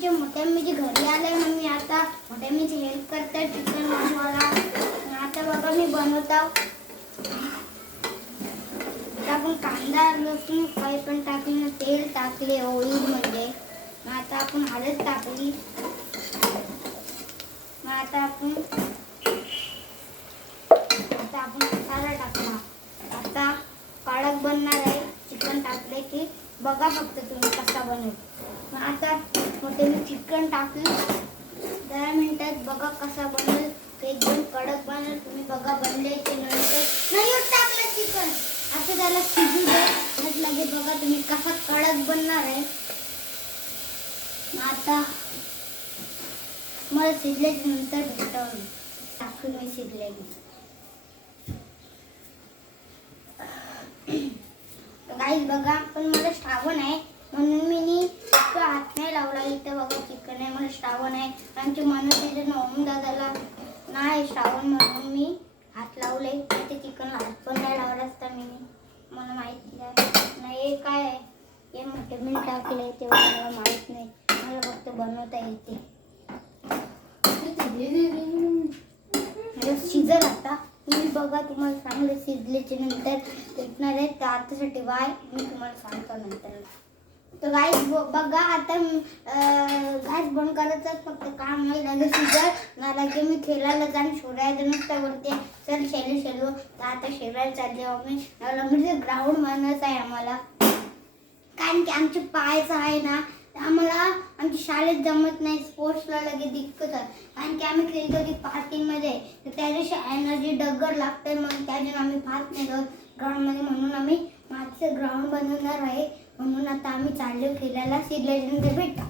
आमच्या मोठ्या मी घरी आले ना, मी आता मोठ्या मीची हेल्प करते चिकन बनवायला. आता बघा मी बनवत आहोत. आपण कांदा लसूण काही पण टाकले, तेल टाकले ऑइल मध्ये. मग आता आपण हळद टाकली. मग आता आपण मसाला टाकला. आता कडक बनणार आहे चिकन टाकले की. बघा फक्त तुम्ही कसा बनेल. मग आता मोठे मी चिकन टाकली. 10 मिनिटात बघा कसा बनेल. एकदम कडक बनेल. तुम्ही बघा बनल्याच्या नंतर नाही टाकलं चिकन. आता त्याला शिजू द्या. मग लगेच बघा तुम्ही कसा कडक बनणार आहे. आता मला शिजल्याच्या नंतर भेटवलं टाकून मी शिजलेली. गाईस बघा, पण मला श्रावण आहे म्हणून मी हात नाही लावला. इथं बघा चिकन आहे, मला श्रावण आहे. आमच्या मनोजीच्या ओम दादाला नाही श्रावण म्हणून मी हात लावले. ते चिकनला हात पण नाही लावला असता मी. मला माहिती नाही काय आहे. हे मोठे मी टाकले तेव्हा मला माहीत नाही. मला फक्त बनवता येते. शिजल आता. तुम्ही बघा, तुम्हाला चांगले शिजल्याच्या नंतर भेटणार आहे. तर आतासाठी बाय, मी तुम्हाला सांगतो नंतर. तर गाईस बघा, आता गॅस बंद करायचं फक्त काम आहे. लगेच शिजल ना लगे मी खेळायला जाऊन शोधायला नुसतं बोलते चल शेलो. तर आता शेरायला चालले आम्ही. लगेच ग्राउंड बनायचं आहे आम्हाला. कारण की आमचे पायचं आहे ना, आम्हाला आमच्या शाळेत जमत नाही. स्पोर्ट्सला लगेच दिक्कत आहे. कारण की आम्ही खेळतो की पार्किंगमध्ये. तर त्या दिवशी एनर्जी डगर लागते. मग त्याच्यानं आम्ही पाहत नाही ग्राउंडमध्ये. म्हणून आम्ही मागचं ग्राउंड बनवणार आहे. म्हणून आता आम्ही चाललो खेळायला. शिजल्यानंतर भेटा.